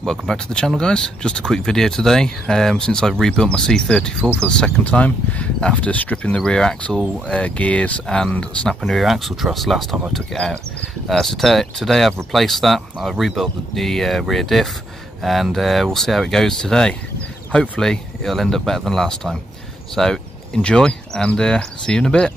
Welcome back to the channel, guys. Just a quick video today since I've rebuilt my C34 for the second time after stripping the rear axle, gears and snapping the rear axle truss last time I took it out. So today I've replaced that. I've rebuilt the rear diff, and we'll see how it goes today. Hopefully it'll end up better than last time. So enjoy, and see you in a bit.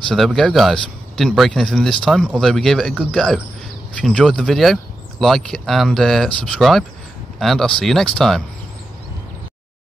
So there we go, guys. Didn't break anything this time, although we gave it a good go. If you enjoyed the video, like and subscribe, and I'll see you next time.